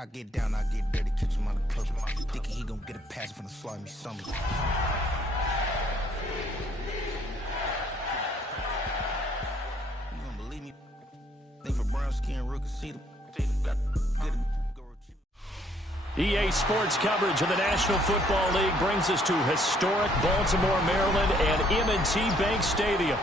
I get down, I get dirty, catch him on the push. Thinking he gon' get a pass from the slimy summer. You don't believe me? They for brown skin rookie, see them. EA Sports coverage of the National Football League brings us to historic Baltimore, Maryland, and M&T Bank Stadium.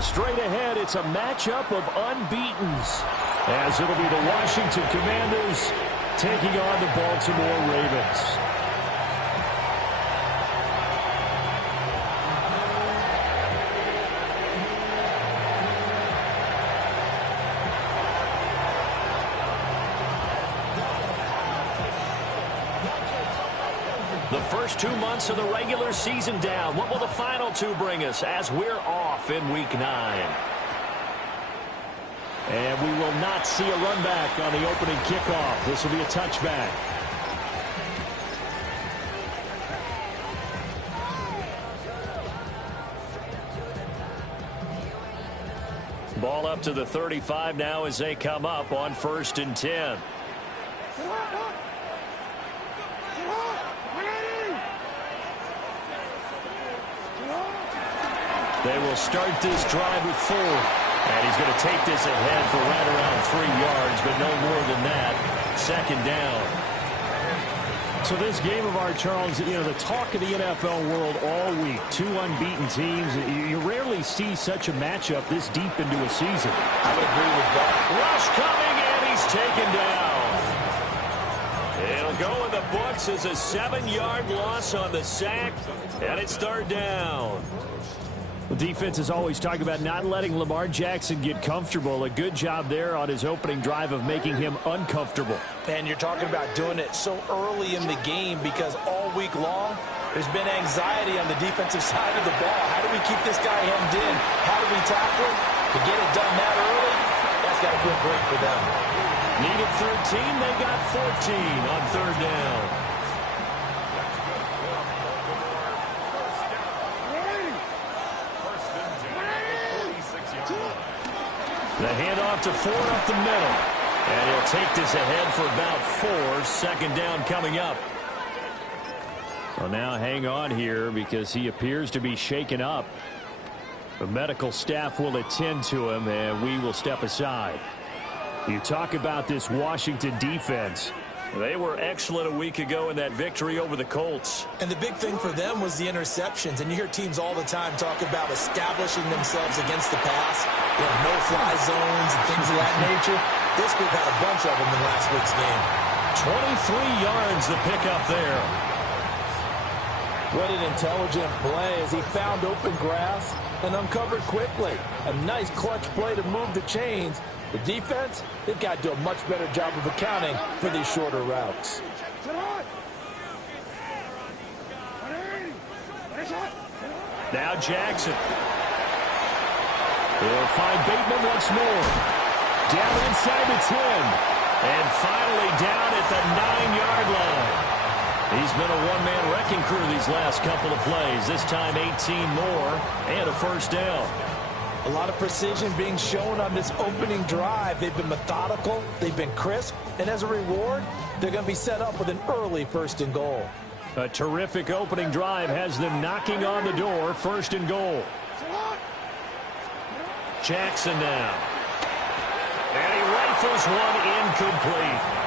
Straight ahead, it's a matchup of unbeatens, as it'll be the Washington Commanders taking on the Baltimore Ravens. The first 2 months of the regular season down. What will the final two bring us as we're off in Week 9? And we will not see a run back on the opening kickoff. This will be a touchback. Ball up to the 35 now as they come up on 1st and 10. They will start this drive with 4. And he's going to take this ahead for right around 3 yards, but no more than that. 2nd down. So this game of ours, Charles, you know, the talk of the NFL world all week. 2 unbeaten teams. You rarely see such a matchup this deep into a season. I would agree with that. Rush coming, and he's taken down. It'll go in the books as a 7-yard loss on the sack, and it's 3rd down. The defense is always talking about not letting Lamar Jackson get comfortable. A good job there on his opening drive of making him uncomfortable. And you're talking about doing it so early in the game because all week long there's been anxiety on the defensive side of the ball. How do we keep this guy hemmed in? How do we tackle him? To get it done that early, that's got to feel great for them. Needed 13, they got 14 on 3rd down. The handoff to Ford up the middle. And he'll take this ahead for about 4. 2nd down coming up. Well, now hang on here because he appears to be shaken up. The medical staff will attend to him, and we will step aside. You talk about this Washington defense. They were excellent a week ago in that victory over the Colts. And the big thing for them was the interceptions. And you hear teams all the time talk about establishing themselves against the pass. You know, no-fly zones and things of that nature. This group had a bunch of them in last week's game. 23 yards to pick up there. What an intelligent play as he found open grass and uncovered quickly. A nice clutch play to move the chains. The defense, they've got to do a much better job of accounting for these shorter routes. Now Jackson. He'll find Bateman once more. Down inside the 10. And finally down at the 9-yard line. He's been a one-man wrecking crew these last couple of plays. This time 18 more and a 1st down. A lot of precision being shown on this opening drive. They've been methodical. They've been crisp. And as a reward, they're going to be set up with an early 1st and goal. A terrific opening drive has them knocking on the door. 1st and goal. Jackson now. And he rifles one incomplete.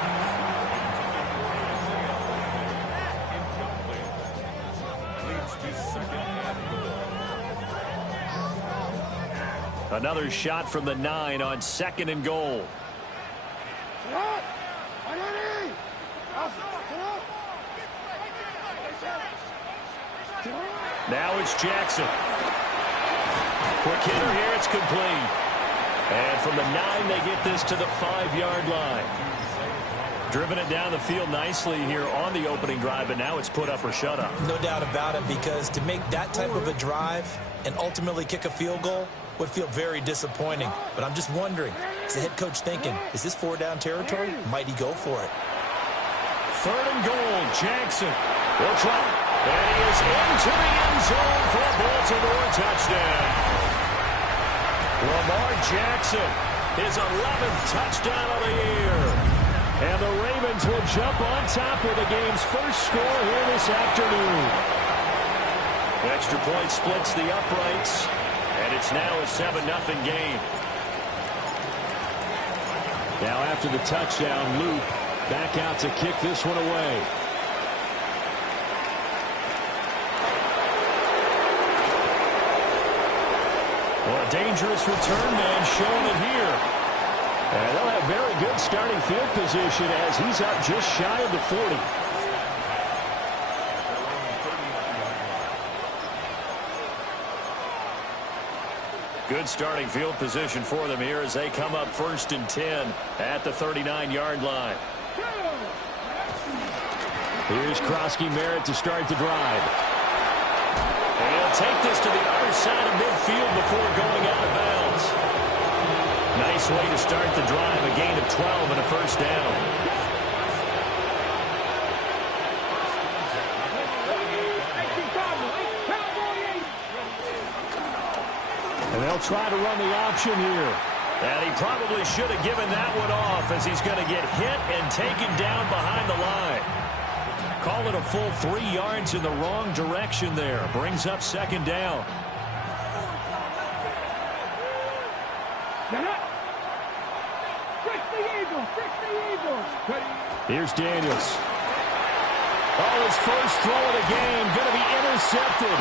Another shot from the 9 on 2nd and goal. Now it's Jackson. Quick hitter here, it's complete. And from the 9, they get this to the 5-yard line. Driven it down the field nicely here on the opening drive, but now it's put up or shut up. No doubt about it, because to make that type of a drive and ultimately kick a field goal would feel very disappointing. But I'm just wondering, is the head coach thinking, is this 4-down territory? Might he go for it? 3rd and goal, Jackson will try. And he is into the end zone for a Baltimore touchdown. Lamar Jackson, his 11th touchdown of the year. And the Ravens Ravens will jump on top with the game's first score here this afternoon. Extra point splits the uprights, and it's now a 7-0 game. Now after the touchdown, Luke back out to kick this one away. Well, a dangerous return man showing it here. And they'll have very good starting field position as he's up just shy of the 40. Good starting field position for them here as they come up 1st and 10 at the 39-yard line. Here's Krosky Merritt to start the drive. And he'll take this to the other side of midfield before going out of bounds. Nice way to start the drive, a gain of 12 and a first down. And they'll try to run the option here. And he probably should have given that one off as he's going to get hit and taken down behind the line. Call it a full 3 yards in the wrong direction there. Brings up 2nd down. Here's Daniels. Oh, his first throw of the game going to be intercepted.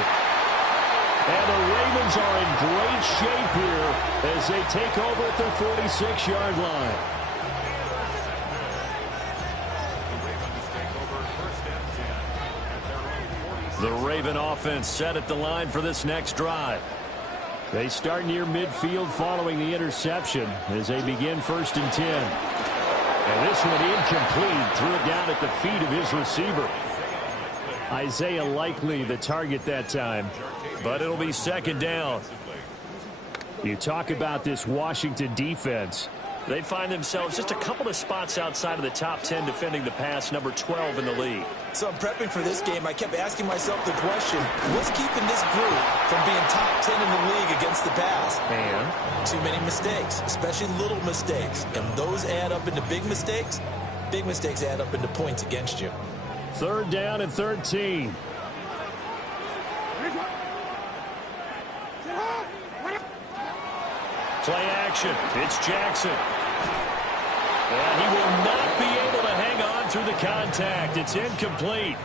And the Ravens are in great shape here as they take over at their 46-yard line. The Raven offense set at the line for this next drive. They start near midfield following the interception as they begin 1st and 10. And this one incomplete, threw it down at the feet of his receiver. Isaiah Likely the target that time, but it'll be 2nd down. You talk about this Washington defense. They find themselves just a couple of spots outside of the top 10 defending the pass, number 12 in the league. So I'm prepping for this game. I kept asking myself the question, what's keeping this group from being top 10 in the league against the pass? And too many mistakes, especially little mistakes. And those add up into big mistakes. Big mistakes add up into points against you. 3rd down and 13. Play action. It's Jackson. And he will not be able to hang on through the contact. It's incomplete.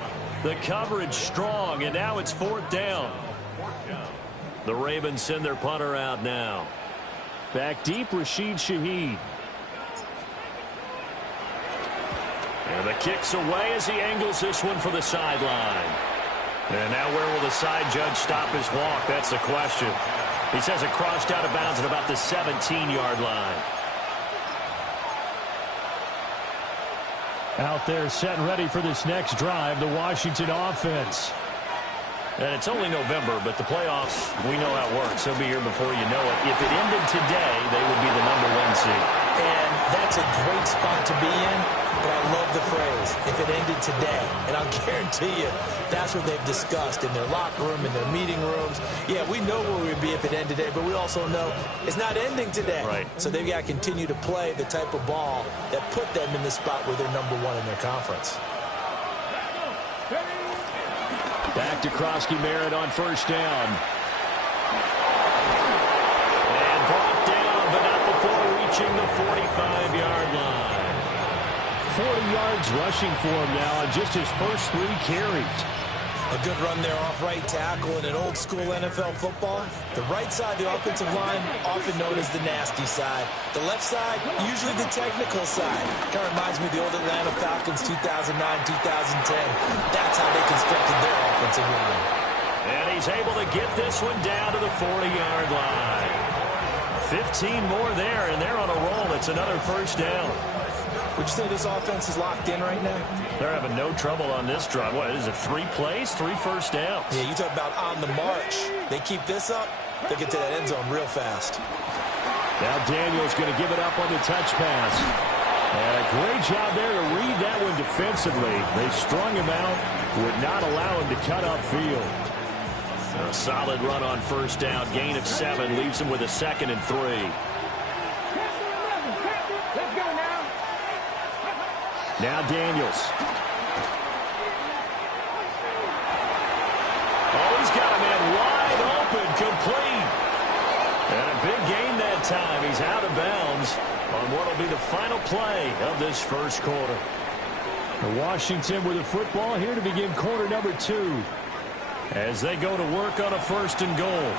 The coverage strong, and now it's 4th down. The Ravens send their punter out now. Back deep, Rashid Shaheed. And the kick's away as he angles this one for the sideline. And now where will the side judge stop his walk? That's the question. He says it crossed out of bounds at about the 17-yard line. Out there set and ready for this next drive, the Washington offense. And it's only November, but the playoffs, we know how it works. They'll be here before you know it. If it ended today, they would be the #1 seed. And that's a great spot to be in, but I love the phrase, if it ended today. And I'll guarantee you, that's what they've discussed in their locker room, in their meeting rooms. Yeah, we know where we'd be if it ended today, but we also know it's not ending today. Right. So they've got to continue to play the type of ball that put them in the spot where they're #1 in their conference. Back to Krosky Merritt on 1st down. And brought down, but not before reaching the 45-yard line. 40 yards rushing for him now on just his first 3 carries. A good run there off right tackle in an old-school NFL football. The right side, the offensive line, often known as the nasty side. The left side, usually the technical side. Kind of reminds me of the old Atlanta Falcons 2009, 2010. That's how they constructed their offensive line. And he's able to get this one down to the 40-yard line. 15 more there, and they're on a roll. It's another first down. Would you say this offense is locked in right now? They're having no trouble on this drive. What is it, 3 plays, 3 first downs? Yeah, you talk about on the march. They keep this up, they get to that end zone real fast. Now Daniels going to give it up on the touch pass. And a great job there to read that one defensively. They strung him out, would not allow him to cut upfield. A solid run on first down, gain of 7, leaves him with a 2nd and 3. Now Daniels. Oh, he's got a man wide open, complete. And a big gain that time. He's out of bounds on what will be the final play of this first quarter. Washington with the football here to begin quarter number 2 as they go to work on a 1st and goal.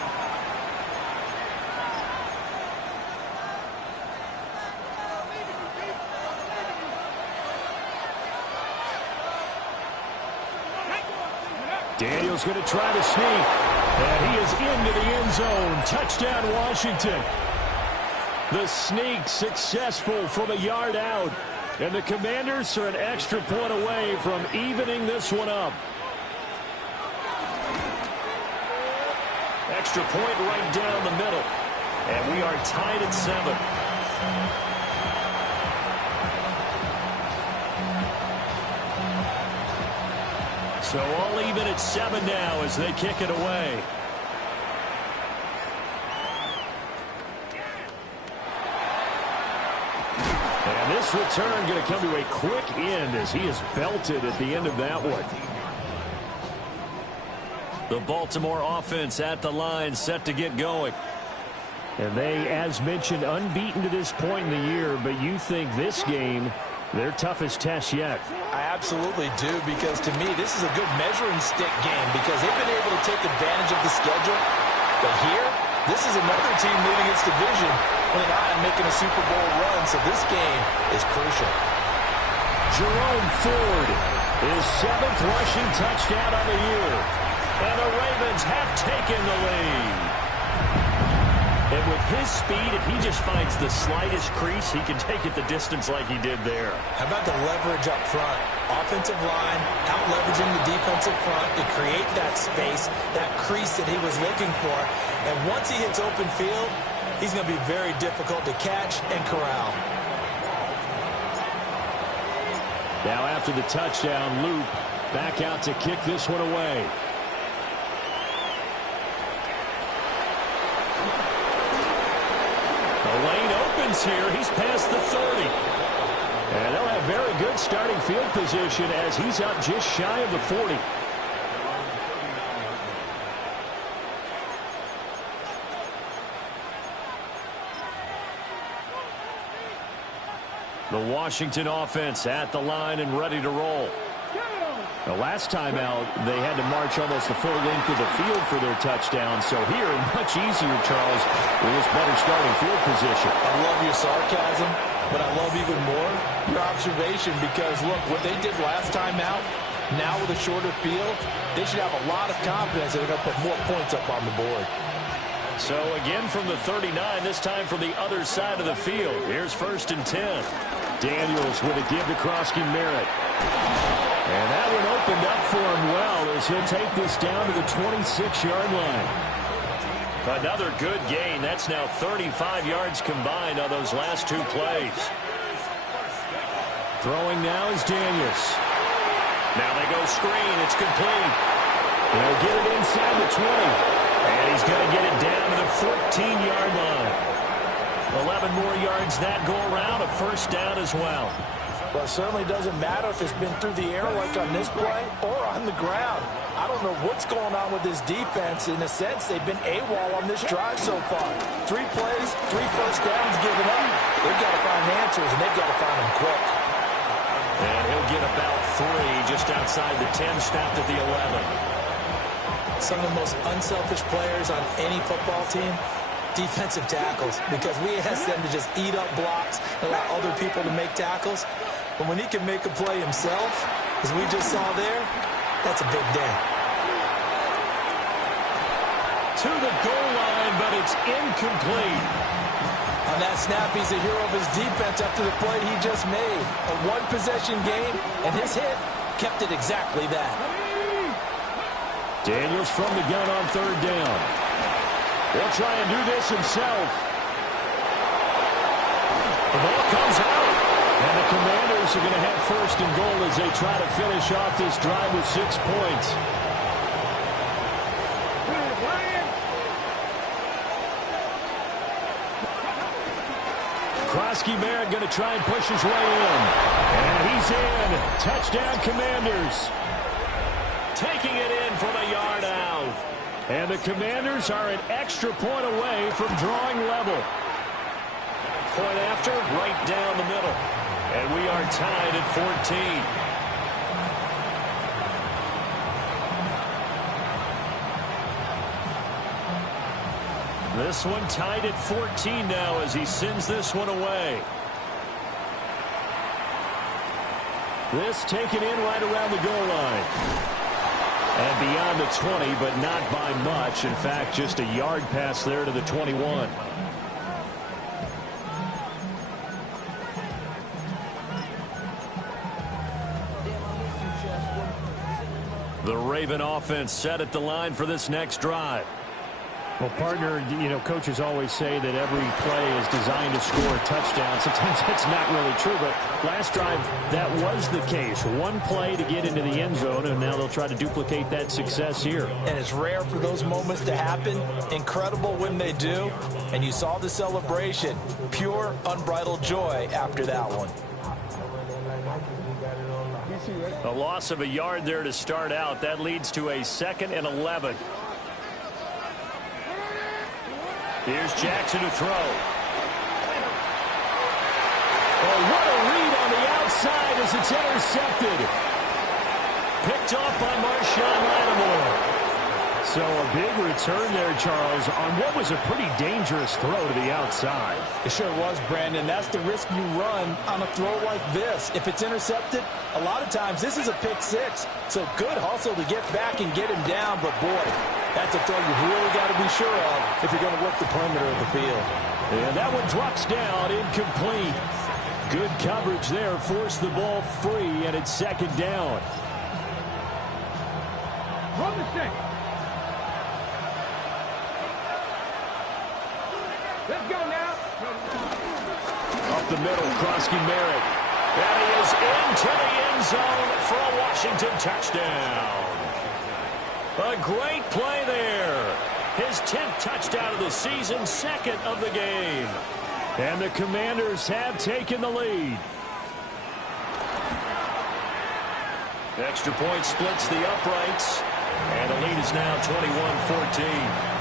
Daniels going to try to sneak, and he is into the end zone. Touchdown, Washington. The sneak successful from a yard out, and the Commanders are an extra point away from evening this one up. Extra point right down the middle, and we are tied at 7. So all even at 7 now as they kick it away. And this return going to come to a quick end as he is belted at the end of that one. The Baltimore offense at the line set to get going. And they, as mentioned, unbeaten to this point in the year, but you think this game their toughest test yet? I absolutely do, because to me, this is a good measuring stick game because they've been able to take advantage of the schedule. But here, this is another team leading its division with an eye on making a Super Bowl run, so this game is crucial. Jerome Ford, his 7th rushing touchdown on the year. And the Ravens have taken the lead. And with his speed, if he just finds the slightest crease, he can take it the distance like he did there. How about the leverage up front? Offensive line, out-leveraging the defensive front to create that space, that crease that he was looking for. And once he hits open field, he's going to be very difficult to catch and corral. Now after the touchdown, Loop back out to kick this one away. The lane opens here. He's past the 30. And they'll have very good starting field position as he's up just shy of the 40. The Washington offense at the line and ready to roll. The last time out, they had to march almost the full length of the field for their touchdown. So here, much easier, Charles, with this better starting field position. I love your sarcasm, but I love even more your observation because, look, what they did last time out, now with a shorter field, they should have a lot of confidence that they're going to put more points up on the board. So again from the 39, this time from the other side of the field. Here's 1st and 10. Daniels with a give to Krosky Merritt. And that one opened up for him well as he'll take this down to the 26-yard line. Another good gain. That's now 35 yards combined on those last 2 plays. Throwing now is Daniels. Now they go screen. It's complete. They'll get it inside the 20. And he's going to get it down to the 14-yard line. 11 more yards that go around. A 1st down as well. Well, it certainly doesn't matter if it's been through the air like on this play or on the ground. I don't know what's going on with this defense. In a sense, they've been AWOL on this drive so far. 3 plays, 3 first downs given up. They've got to find answers, and they've got to find them quick. And he'll get about 3 just outside the 10, stopped at the 11. Some of the most unselfish players on any football team, defensive tackles, because we ask them to just eat up blocks, allow other people to make tackles. But when he can make a play himself, as we just saw there, that's a big day. To the goal line, but it's incomplete. On that snap, he's a hero of his defense after the play he just made. A one-possession game, and his hit kept it exactly that. Daniels from the gun on 3rd down. He'll try and do this himself. The ball comes out. And the Commanders are going to have 1st and goal as they try to finish off this drive with 6 points. Krosky Merritt going to try and push his way in. And he's in. Touchdown, Commanders. Taking it in from a yard out. And the Commanders are an extra point away from drawing level. Point after, right down the middle. And we are tied at 14. This one tied at 14 now as he sends this one away. This taken in right around the goal line. And beyond the 20, but not by much. In fact, just a yard pass there to the 21. The Raven offense set at the line for this next drive. Well, partner, coaches always say that every play is designed to score a touchdown. Sometimes that's not really true, but last drive, that was the case. One play to get into the end zone, and now they'll try to duplicate that success here. And it's rare for those moments to happen. Incredible when they do. And you saw the celebration. Pure, unbridled joy after that one. A loss of a yard there to start out. That leads to a 2nd and 11. Here's Jackson to throw. Oh, what a read on the outside as it's intercepted. Picked off by Marshawn Lattimore. So a big return there, Charles, on what was a pretty dangerous throw to the outside. It sure was, Brandon. That's the risk you run on a throw like this. If it's intercepted, a lot of times this is a pick six. So good hustle to get back and get him down. But, boy, that's a throw you've really got to be sure of if you're going to work the perimeter of the field. And that one drops down, incomplete. Good coverage there, forced the ball free, and it's 2nd down. Run the stick. Let's go now. Up the middle, Krosky Merritt. And he is into the end zone for a Washington touchdown. A great play there. His 10th touchdown of the season, 2nd of the game. And the Commanders have taken the lead. Extra point splits the uprights. And the lead is now 21-14.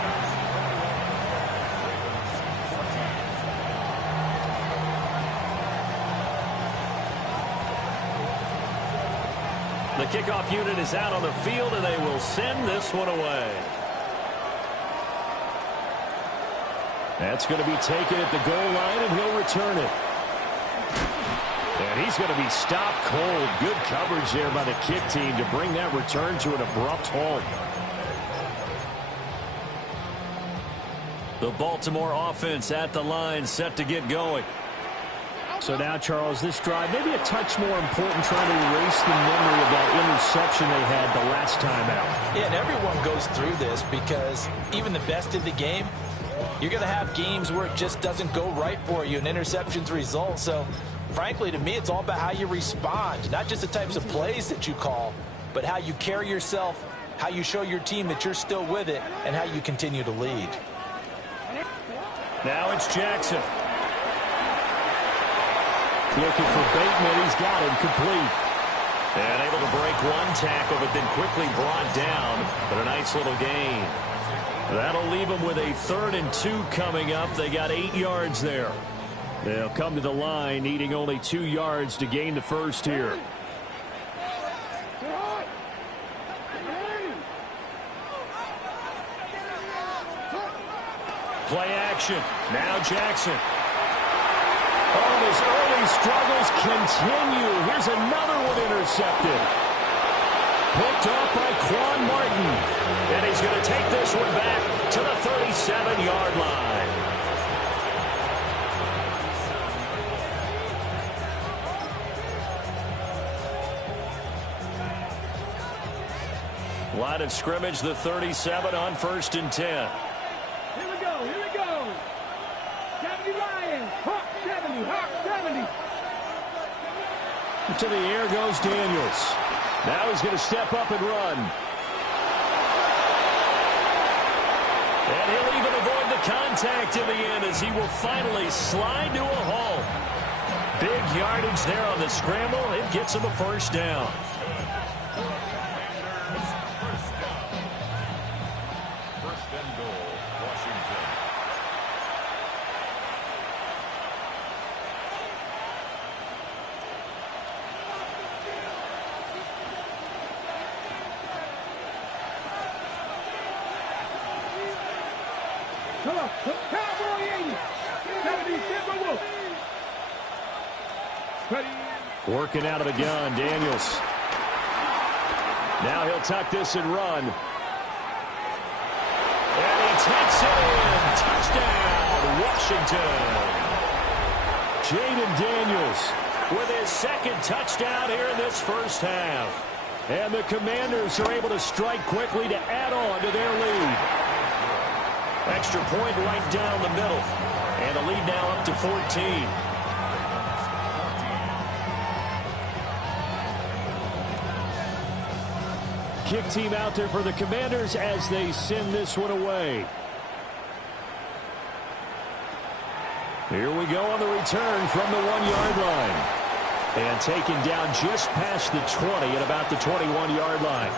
The kickoff unit is out on the field, and they will send this one away. That's going to be taken at the goal line, and he'll return it. And he's going to be stopped cold. Good coverage there by the kick team to bring that return to an abrupt halt. The Baltimore offense at the line, set to get going. So now, Charles, this drive maybe a touch more important, trying to erase the memory of that interception they had the last time out. Yeah, and everyone goes through this because even the best in the game, you're going to have games where it just doesn't go right for you, and interceptions result. So, frankly, to me, it's all about how you respond, not just the types of plays that you call, but how you carry yourself, how you show your team that you're still with it, and how you continue to lead. Now it's Jackson. Looking for Bateman. He's got him complete. And able to break one tackle, but then quickly brought down. But a nice little gain. That'll leave them with a 3rd and 2 coming up. They got 8 yards there. They'll come to the line, needing only 2 yards to gain the first here. Play action. Now Jackson. Oh, his early struggles continue. Here's another one intercepted. Picked off by Quan Martin. And he's going to take this one back to the 37-yard line. Line of scrimmage, the 37 on 1st and 10. Here we go. Here we go. 70 Lions. Hawk 70. Hawk 70. To the air goes Daniels. Now he's going to step up and run. And he'll even avoid the contact in the end as he will finally slide to a halt. Big yardage there on the scramble. It gets him a first down. Come on, Cowboy 80. 70, Timberwolves. Working out of the gun, Daniels. Now he'll tuck this and run. And he takes it in. Touchdown, Washington. Jaden Daniels With his second touchdown here in this first half. And the Commanders are able to strike quickly to add on to their lead. Extra point right down the middle. And the lead now up to 14. Kick team out there for the Commanders as they send this one away. Here we go on the return from the 1-yard line. And taken down just past the 20 at about the 21-yard line.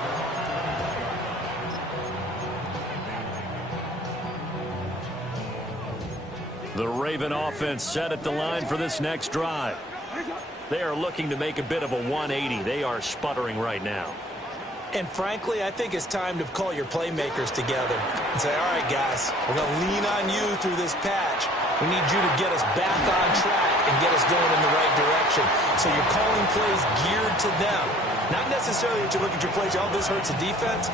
The Raven offense set at the line for this next drive. They are looking to make a bit of a 180. They are sputtering right now. And frankly, I think it's time to call your playmakers together and say, all right, guys, we're going to lean on you through this patch. We need you to get us back on track and get us going in the right direction. So you're calling plays geared to them. Not necessarily that you look at your plays, oh, this hurts the defense.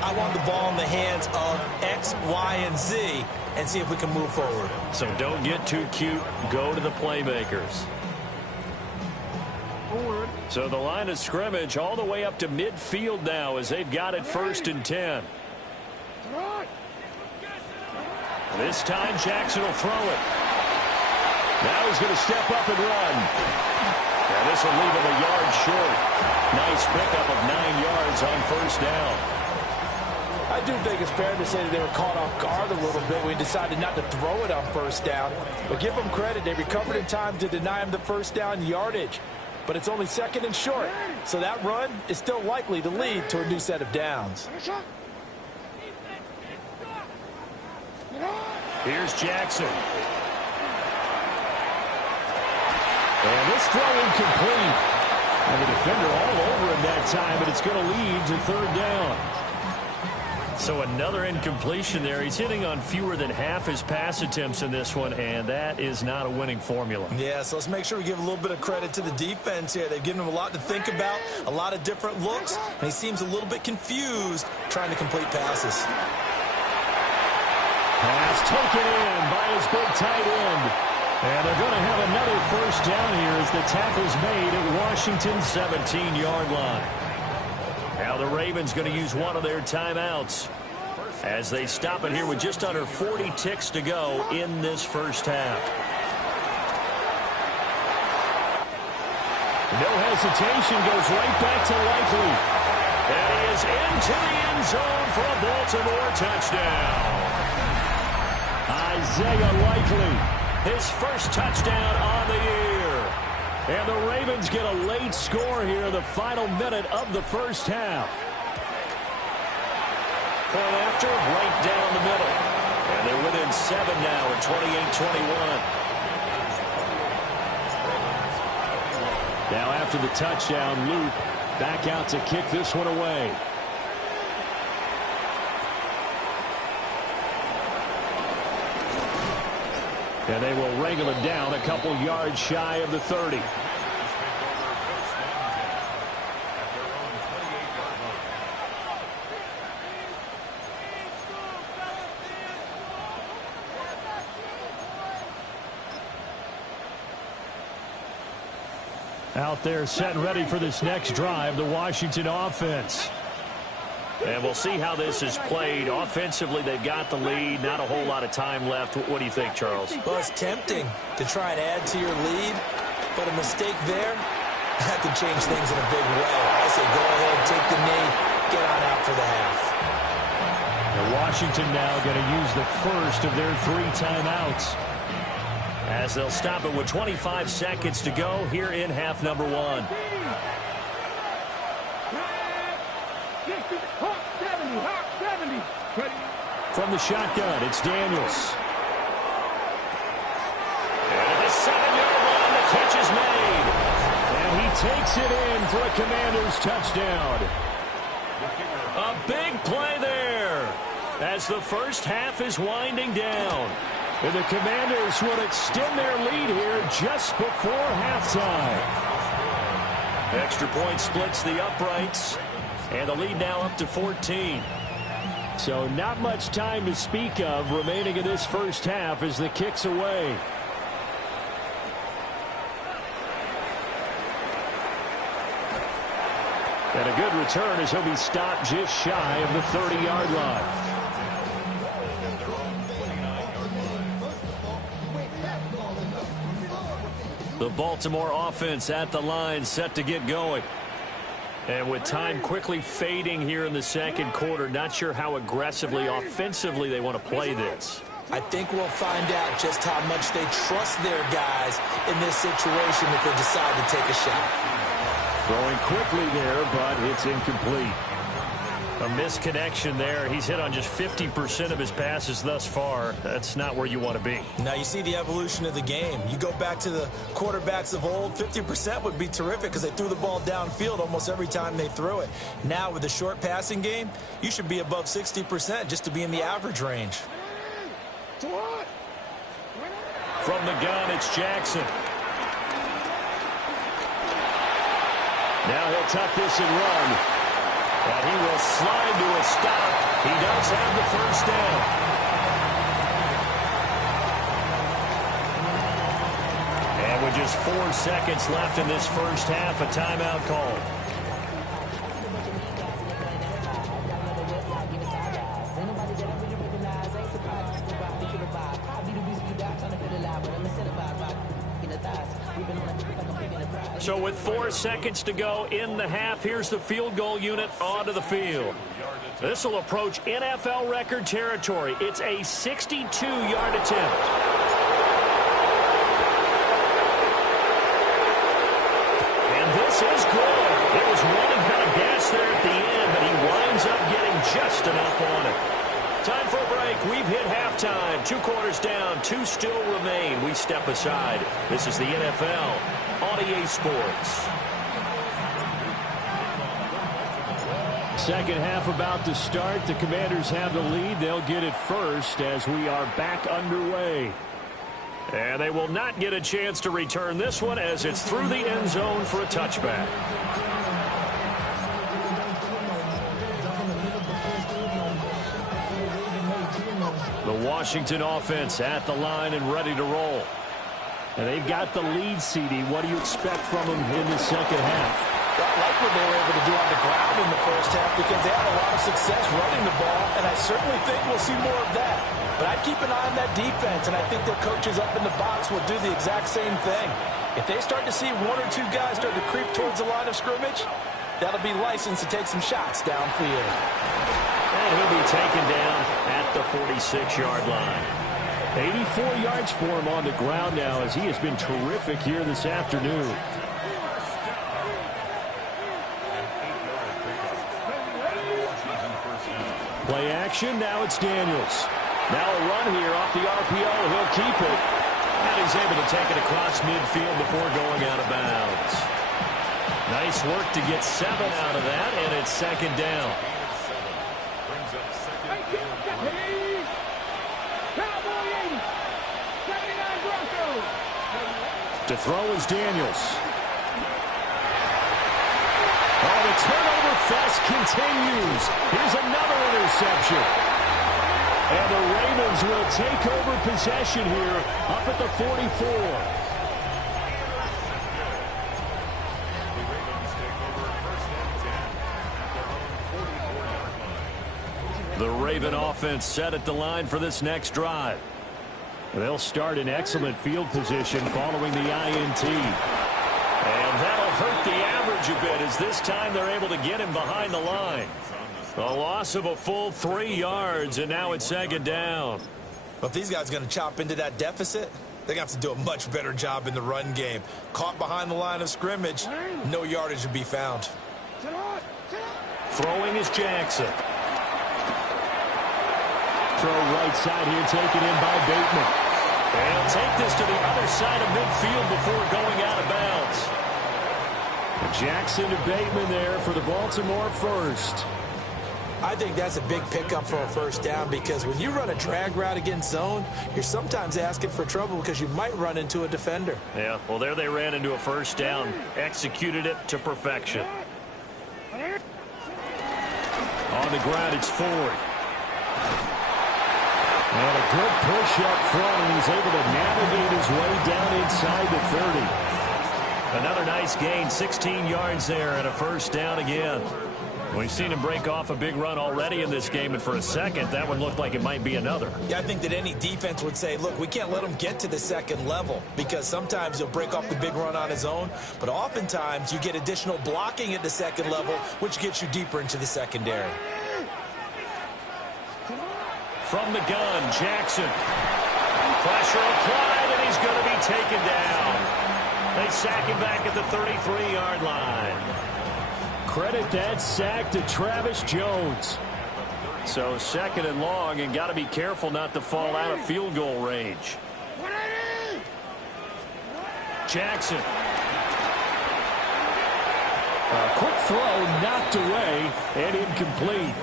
I want the ball in the hands of X, Y, and Z and see if we can move forward. So don't get too cute. Go to the playmakers. So the line of scrimmage all the way up to midfield now as they've got it 1st and 10. This time Jackson will throw it. Now he's going to step up and run. And this will leave him a yard short. Nice pickup of 9 yards on 1st down. I do think it's fair to say that they were caught off guard a little bit when he decided not to throw it on 1st down. But give them credit. They recovered in time to deny him the 1st down yardage. But it's only 2nd and short. So that run is still likely to lead to a new set of downs. Here's Jackson. And this throw incomplete. And the defender all over him that time, but it's going to lead to 3rd down. So another incompletion there. He's hitting on fewer than half his pass attempts in this one, and that is not a winning formula. Yeah, so let's make sure we give a little bit of credit to the defense here. They've given him a lot to think about, a lot of different looks, and he seems a little bit confused trying to complete passes. Pass taken in by his big tight end. And they're going to have another 1st down here as the tackle's made at Washington's 17-yard line. Now the Ravens going to use one of their timeouts as they stop it here with just under 40 ticks to go in this first half. No hesitation, goes right back to Likely. And he is into the end zone for a Baltimore touchdown. Isaiah Likely, his first touchdown on the year. And the Ravens get a late score here in the final minute of the first half. Point after, right down the middle. And they're within 7 now at 28-21. Now after the touchdown, Luke back out to kick this one away. And they will wrangle it down a couple yards shy of the 30. Out there set and ready for this next drive, the Washington offense. And we'll see how this is played. Offensively, they've got the lead. Not a whole lot of time left. What do you think, Charles? Well, it's tempting to try and add to your lead, but a mistake there, that could change things in a big way. I say go ahead, take the knee, get on out for the half. The Washington now going to use the first of their 3 timeouts, as they'll stop it with 25 seconds to go here in half number 1. From the shotgun, it's Daniels. And at the 7-yard line, the catch is made. And he takes it in for a Commanders touchdown. A big play there as the first half is winding down. And the Commanders will extend their lead here just before halftime. Extra point splits the uprights, and the lead now up to 14. So not much time to speak of remaining in this first half as the kick's away. And a good return as he'll be stopped just shy of the 30-yard line. The Baltimore offense at the line, set to get going. And with time quickly fading here in the second quarter, not sure how aggressively, offensively they want to play this. I think we'll find out just how much they trust their guys in this situation if they decide to take a shot. Throwing quickly there, but it's incomplete. A misconnection there. He's hit on just 50% of his passes thus far. That's not where you want to be. Now you see the evolution of the game. You go back to the quarterbacks of old, 50% would be terrific because they threw the ball downfield almost every time they threw it. Now with the short passing game, you should be above 60% just to be in the average range. From the gun, it's Jackson. Now he'll tuck this and run. And he will slide to a stop. He does have the first down. And with just 4 seconds left in this first half, a timeout call. So with 4 seconds to go in the half, here's the field goal unit onto the field. This will approach NFL record territory. It's a 62-yard attempt. And this is good. It was running out of gas there at the end, but he winds up getting just enough on it. Time for a break. We've hit halftime. 2 quarters down. 2 still remain. We step aside. This is the NFL on EA Sports. Second half about to start. The Commanders have the lead. They'll get it first as we are back underway. And they will not get a chance to return this one as it's through the end zone for a touchback. The Washington offense at the line and ready to roll. And they've got the lead, CD. What do you expect from them in the second half? I like what they were able to do on the ground in the first half because they had a lot of success running the ball, and I certainly think we'll see more of that. But I'd keep an eye on that defense, and I think their coaches up in the box will do the exact same thing. If they start to see 1 or 2 guys start to creep towards the line of scrimmage, that'll be licensed to take some shots downfield. And he'll be taken down at the 46-yard line. 84 yards for him on the ground now as he has been terrific here this afternoon. Play action, now it's Daniels. Now a run here off the RPO. He'll keep it. And he's able to take it across midfield before going out of bounds. Nice work to get 7 out of that, and it's second down. To throw is Daniels. Oh, the turnover fest continues. Here's another interception. And the Ravens will take over possession here up at the 44. The Raven offense set at the line for this next drive. They'll start in excellent field position following the INT. And that'll hurt the average a bit as this time they're able to get him behind the line. A loss of a full 3 yards, and now it's second down. Well, if these guys are going to chop into that deficit, they're going to have to do a much better job in the run game. Caught behind the line of scrimmage, no yardage to be found. Throwing is Jackson. Throw right side here, taken in by Bateman. And take this to the other side of midfield before going out of bounds. Jackson to Bateman there for the Baltimore first. I think that's a big pickup for a first down because when you run a drag route against zone, you're sometimes asking for trouble because you might run into a defender. Yeah, well, there they ran into a first down. Executed it to perfection. On the ground, it's Ford. And a good push up front, and he's able to navigate his way down inside the 30. Another nice gain, 16 yards there, and a first down again. We've seen him break off a big run already in this game, and for a second, that one looked like it might be another. Yeah, I think that any defense would say, look, we can't let him get to the second level because sometimes he'll break off the big run on his own, but oftentimes you get additional blocking at the second level, which gets you deeper into the secondary. From the gun, Jackson. Pressure applied, and he's going to be taken down. They sack him back at the 33-yard line. Credit that sack to Travis Jones. So second and long, and got to be careful not to fall out of field goal range. Jackson. A quick throw knocked away and incomplete.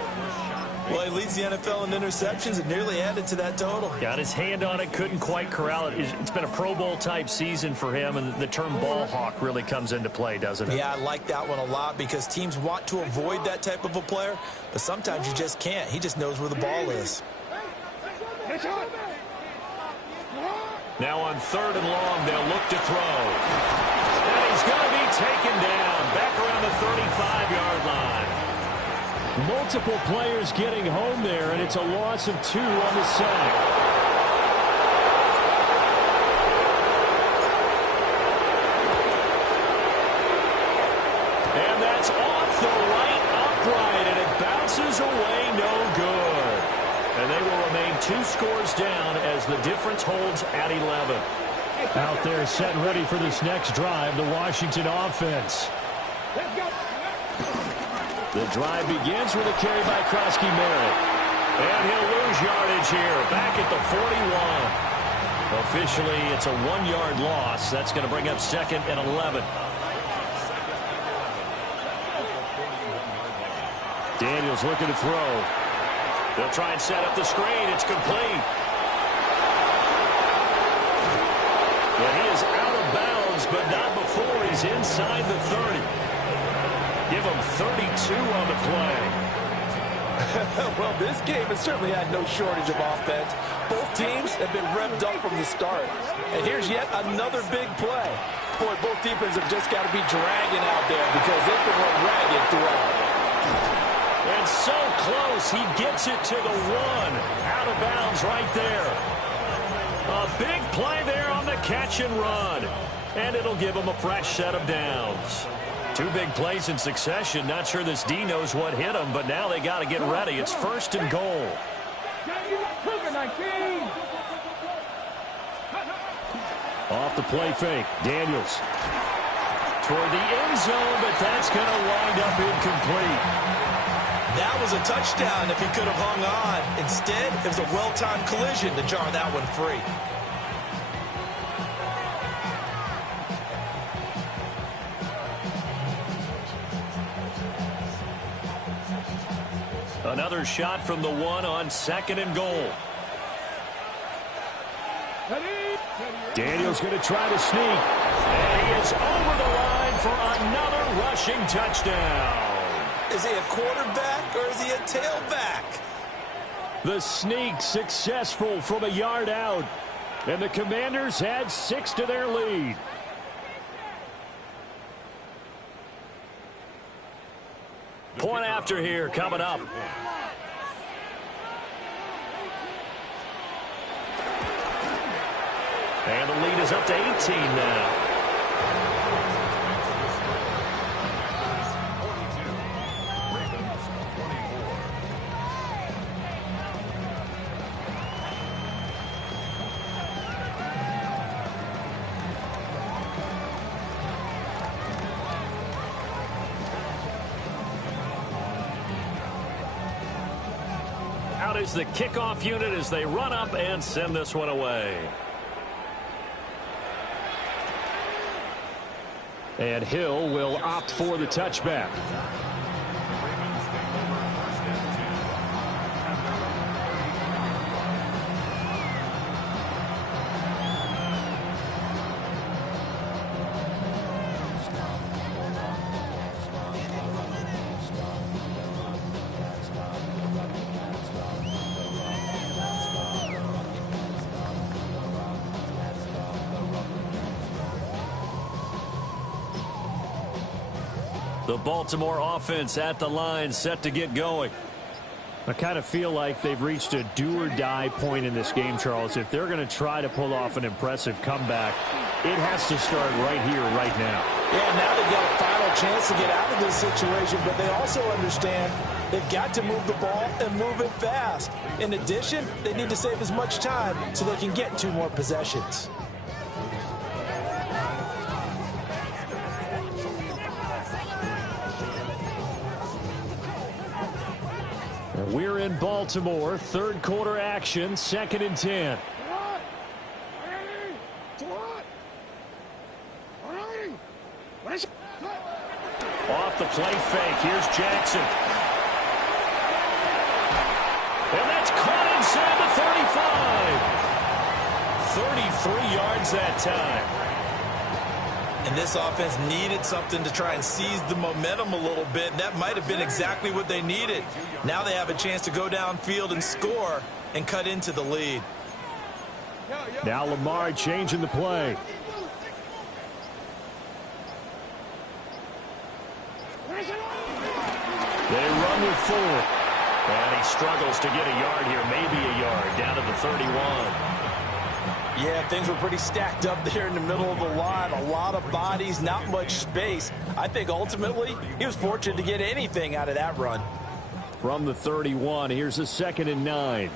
Well, he leads the NFL in interceptions and nearly added to that total. Got his hand on it, couldn't quite corral it. It's been a Pro Bowl-type season for him, and the term ball hawk really comes into play, doesn't it? Yeah, I like that one a lot because teams want to avoid that type of a player, but sometimes you just can't. He just knows where the ball is. Now on third and long, they'll look to throw. And he's going to be taken down back around the 35-yard line. Multiple players getting home there, and it's a loss of 2 on the sack. And that's off the right upright, and it bounces away no good. And they will remain 2 scores down as the difference holds at 11. Out there set and ready for this next drive, the Washington offense. Let's go. The drive begins with a carry by Krosky Merritt. And he'll lose yardage here, back at the 41. Officially, it's a 1-yard loss. That's going to bring up second and 11. Daniels looking to throw. They'll try and set up the screen. It's complete. Well, he is out of bounds, but not before he's inside the 30. Give him 32 on the play. Well, this game has certainly had no shortage of offense. Both teams have been revved up from the start. And here's yet another big play. Boy, both defenses have just got to be dragging out there because they can run ragged throughout. And so close, he gets it to the 1. Out of bounds right there. A big play there on the catch and run. And it'll give him a fresh set of downs. 2 big plays in succession. Not sure this D knows what hit him, but now they got to get ready. It's first and goal. Off the play fake, Daniels. Toward the end zone, but that's going to wind up incomplete. That was a touchdown if he could have hung on. Instead, it was a well-timed collision to jar that one free. Another shot from the 1 on second and goal. Daniels going to try to sneak. And he is over the line for another rushing touchdown. Is he a quarterback or is he a tailback? The sneak successful from a yard out. And the Commanders add 6 to their lead. Point after here coming up. And the lead is up to 18 now. out is the kickoff unit as they run up and send this one away. And Hill will opt for the touchback. The Baltimore offense at the line, set to get going. I kind of feel like they've reached a do-or-die point in this game, Charles. If they're going to try to pull off an impressive comeback, it has to start right here, right now. Yeah, now they've got a final chance to get out of this situation, but they also understand they've got to move the ball and move it fast. In addition, they need to save as much time so they can get 2 more possessions. We're in Baltimore, third quarter action, 2nd and 10. Off the play fake, here's Jackson. And that's caught inside the 35. 33 yards that time. And this offense needed something to try and seize the momentum a little bit. And that might have been exactly what they needed. Now they have a chance to go downfield and score and cut into the lead. Now Lamar changing the play. They run with 4. And he struggles to get a yard here, maybe a yard, down to the 31. Yeah, things were pretty stacked up there in the middle of the line. A lot of bodies, not much space. I think ultimately he was fortunate to get anything out of that run. From the 31, here's a 2nd and 9.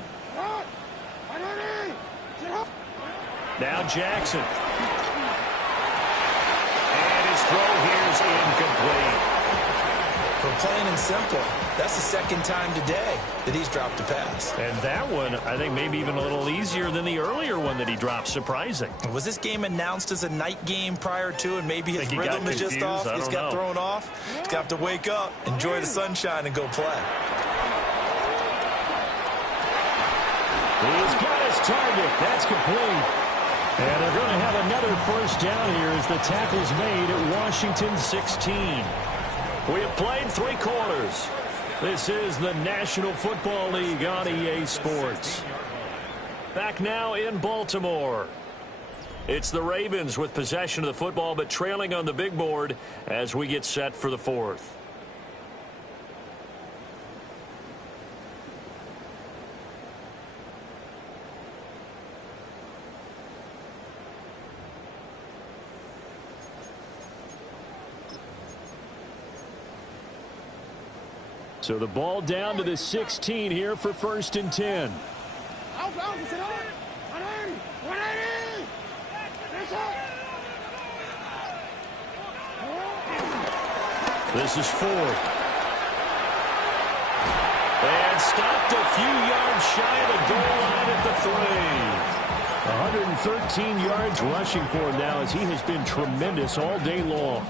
Now Jackson. And his throw here is incomplete. For plain and simple, that's the second time today that he's dropped a pass. And that one, I think, maybe even a little easier than the earlier one that he dropped. Surprising. Was this game announced as a night game prior to, and maybe his rhythm is just off? He's got thrown off. He's got to wake up, enjoy the sunshine, and go play. He's got his target. That's complete. And they're going to have another first down here as the tackle's made at Washington 16. We have played 3 quarters. This is the National Football League on EA Sports. Back now in Baltimore. It's the Ravens with possession of the football, but trailing on the big board as we get set for the 4th. So the ball down to the 16 here for 1st and 10. This is 4th. And stopped a few yards shy of the goal line at the 3. 113 yards rushing for him now as he has been tremendous all day long.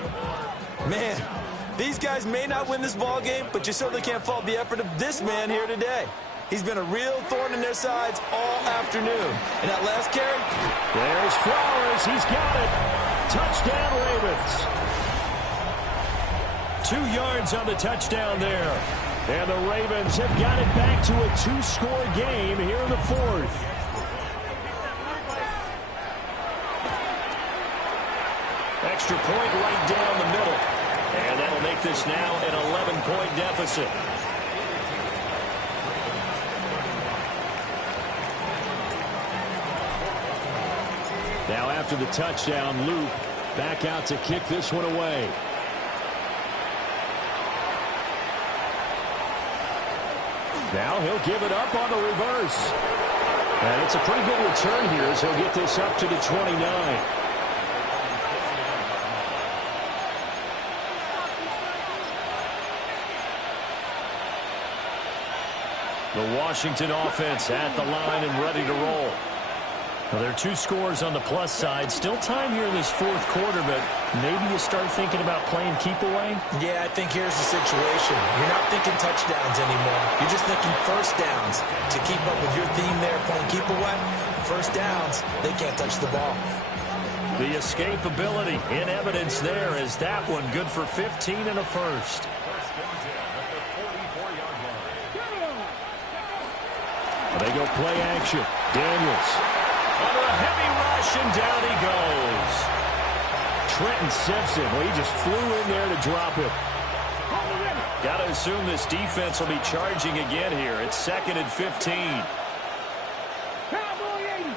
Man, these guys may not win this ball game, but you certainly can't fault the effort of this man here today. He's been a real thorn in their sides all afternoon. And that last carry? There's Flowers. He's got it. Touchdown, Ravens. 2 yards on the touchdown there. And the Ravens have got it back to a 2-score game here in the 4th. Extra point right down the middle. And that'll make this now an 11-point deficit. Now after the touchdown, Luke back out to kick this one away. Now he'll give it up on the reverse. And it's a pretty good return here as he'll get this up to the 29. The Washington offense at the line and ready to roll. Well, there are 2 scores on the plus side. Still time here in this fourth quarter, but maybe you start thinking about playing keep away? Yeah, I think here's the situation. You're not thinking touchdowns anymore. You're just thinking first downs. To keep up with your theme there, playing keep away, first downs, they can't touch the ball. The escapability in evidence there is that one good for 15 and a first. They go play action. Daniels under a heavy rush, and down he goes. Trenton Simpson, well, he just flew in there to drop him. Got to assume this defense will be charging again here. It's 2nd and 15. Cowboy 80.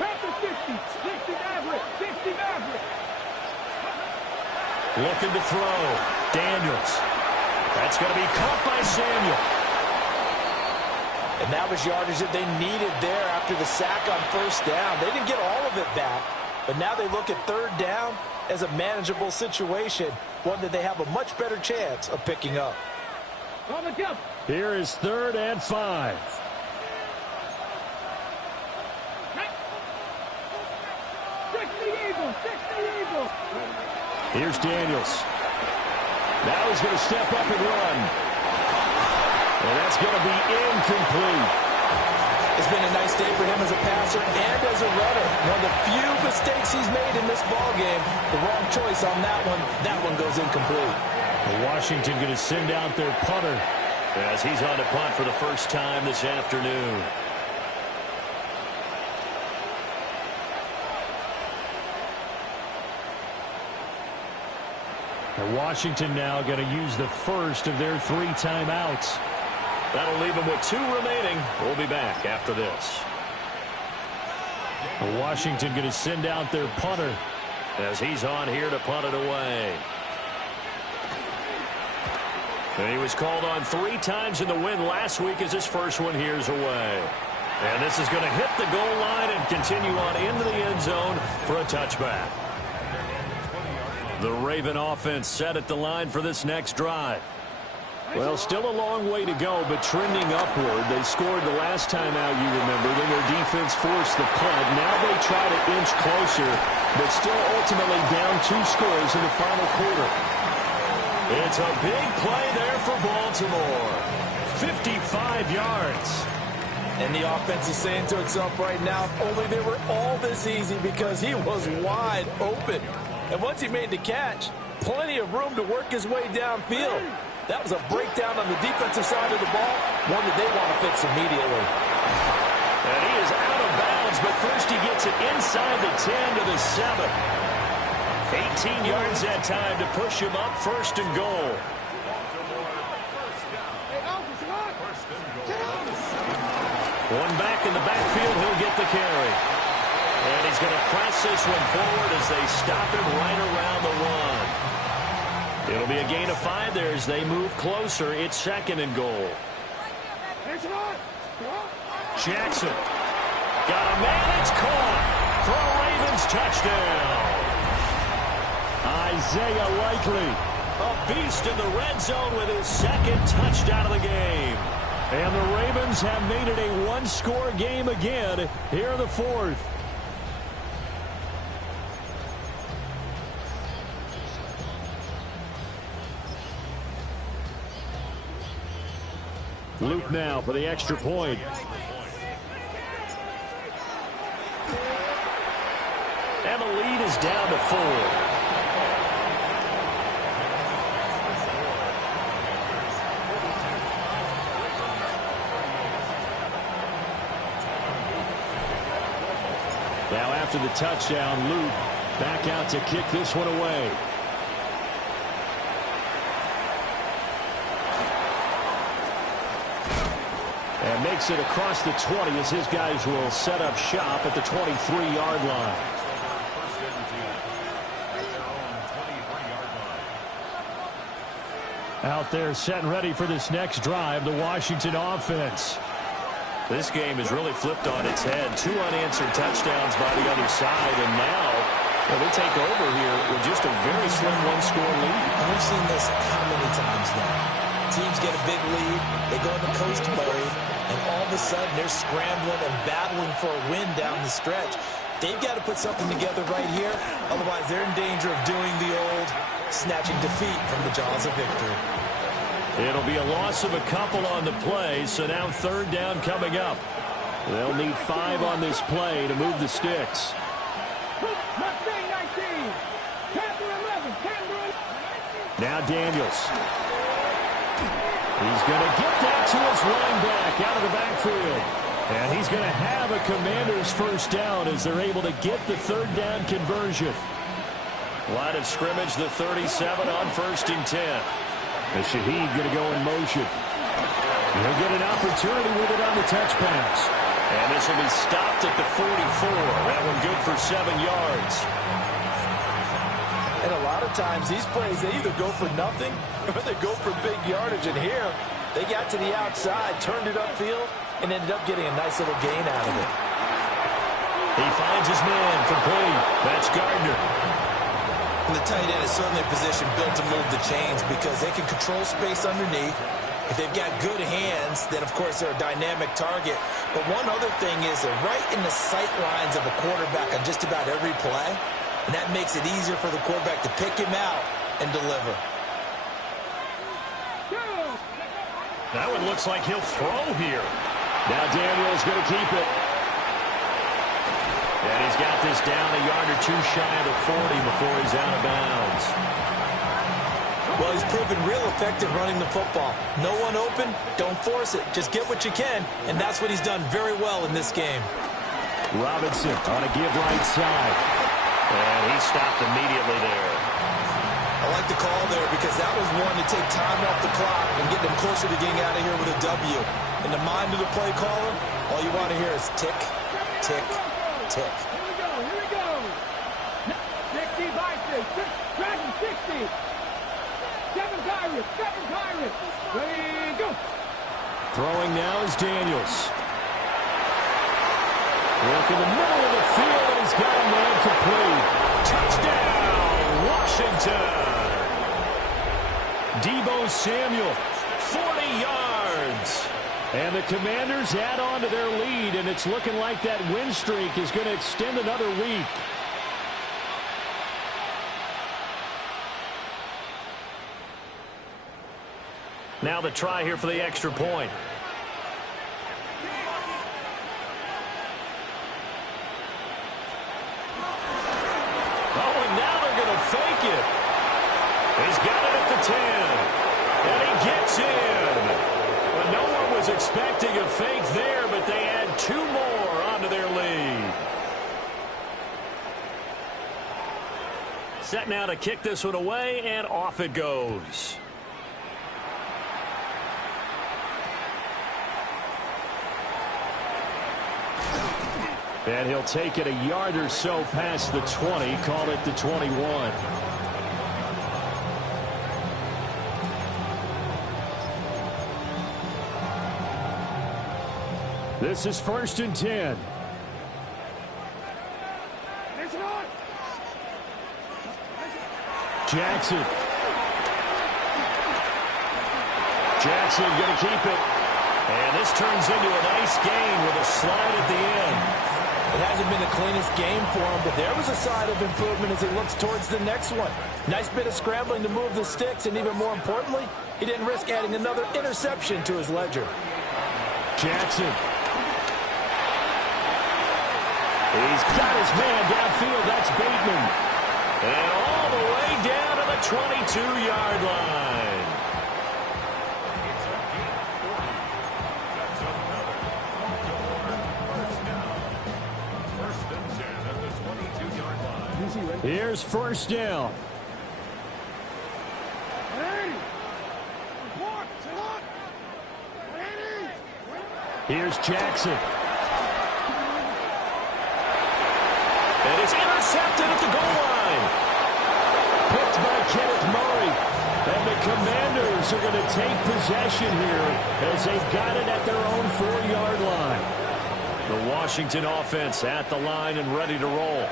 Panther 50. 60 Maverick. 60 Maverick. Looking to throw. Daniels. That's going to be caught by Samuel. And that was yardage that they needed there after the sack on first down. They didn't get all of it back, but now they look at third down as a manageable situation, one that they have a much better chance of picking up. On the jump. Here is 3rd and 5. 60 Eagles. 60 Eagles. Here's Daniels. Now he's going to step up and run. And that's going to be incomplete. It's been a nice day for him as a passer and as a runner. One of the few mistakes he's made in this ballgame. The wrong choice on that one. That one goes incomplete. Washington going to send out their punter as he's on to punt for the first time this afternoon. And Washington now going to use the first of their 3 timeouts. That'll leave them with 2 remaining. We'll be back after this. Washington going to send out their punter as he's on here to punt it away. And he was called on 3 times in the win last week as his first one here's away. And this is going to hit the goal line and continue on into the end zone for a touchback. The Raven offense set at the line for this next drive. Well, still a long way to go, but trending upward. They scored the last time out, you remember. Then their defense forced the punt. Now they try to inch closer, but still ultimately down 2 scores in the final quarter. It's a big play there for Baltimore. 55 yards. And the offense is saying to itself right now, if only they were all this easy, because he was wide open. And once he made the catch, plenty of room to work his way downfield. That was a breakdown on the defensive side of the ball, one that they want to fix immediately. And he is out of bounds, but first he gets it inside the 10 to the 7. 18 yards that time to push him up, 1st and goal. One back in the backfield, he'll get the carry. And he's going to press this one forward as they stop him right around the 1. It'll be a gain of 5 there as they move closer. It's 2nd and goal. Jackson. Got a man. It's caught for a Ravens touchdown. Isaiah Likely. A beast in the red zone with his 2nd touchdown of the game. And the Ravens have made it a 1-score game again here in the 4th. Luke now for the extra point. And the lead is down to 4. Now after the touchdown, Luke back out to kick this one away. And makes it across the 20 as his guys will set up shop at the 23-yard line. Out there set and ready for this next drive, the Washington offense. This game has really flipped on its head. 2 unanswered touchdowns by the other side, and now they take over here with just a very slim 1-score lead. And we've seen this how many times now? Teams get a big lead, they go into coast mode, and all of a sudden they're scrambling and battling for a win down the stretch. They've got to put something together right here, otherwise they're in danger of doing the old snatching defeat from the jaws of victory. It'll be a loss of a couple on the play, so now third down coming up. They'll need 5 on this play to move the sticks. Mustang 19. Panther 11. Panther 11. Now Daniels. He's going to get that to his running back out of the backfield. And he's going to have a Commanders first down as they're able to get the third down conversion. Line of scrimmage, the 37 on 1st and 10. And Shaheed going to go in motion. He'll get an opportunity with it on the touch pass. And this will be stopped at the 44. That one good for 7 yards. And a lot of times these plays, they either go for nothing or they go for big yardage. And here, they got to the outside, turned it upfield, and ended up getting a nice little gain out of it. He finds his man complete. That's Gardner. And the tight end is certainly a position built to move the chains because they can control space underneath. If they've got good hands, then, of course, they're a dynamic target. But one other thing is they're right in the sight lines of a quarterback on just about every play, and that makes it easier for the quarterback to pick him out and deliver. That one looks like he'll throw here. Now Daniels going to keep it. And he's got this down a yard or two shy of the 40 before he's out of bounds. Well, he's proven real effective running the football. No one open, don't force it. Just get what you can, and that's what he's done very well in this game. Robinson on a give right side. And he stopped immediately there. I like the call there because that was one to take time off the clock and get them closer to getting out of here with a W. In the mind of the play caller, all you want to hear is tick, tick, tick. Here we go. Here we go. 60 Vikings. Dragon 60. 7 Pirates. 7 Pirates. Ready, go. Throwing now is Daniels. Work in the middle of the field, and he's got a man complete. Touchdown, Washington. Deebo Samuel, 40 yards. And the Commanders add on to their lead, and it's looking like that win streak is going to extend another week. Now the try here for the extra point. Oh, and now they're going to fake it. He's got it at the 10. And he gets in. Well, no one was expecting a fake there, but they add 2 more onto their lead. Set now to kick this one away, and off it goes. And he'll take it a yard or so past the 20, call it the 21. This is 1st and 10. Jackson. Jackson going to keep it. And this turns into a nice gain with a slide at the end. It hasn't been the cleanest game for him, but there was a sign of improvement as he looks towards the next one. Nice bit of scrambling to move the sticks, and even more importantly, he didn't risk adding another interception to his ledger. Jackson. He's got his man downfield. That's Bateman. And all the way down to the 22-yard line. Here's 1st down. Here's Jackson. And it's intercepted at the goal line. Picked by Kenneth Murray. And the Commanders are going to take possession here as they've got it at their own 4-yard line. The Washington offense at the line and ready to roll.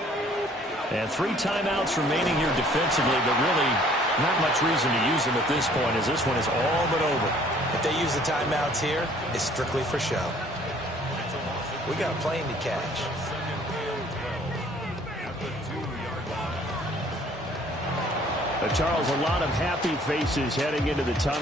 And 3 timeouts remaining here defensively, but really Not much reason to use him at this point, as this one is all but over. If they use the timeouts here, it's strictly for show. We got a plane to catch. Charles, a lot of happy faces heading into the tunnel.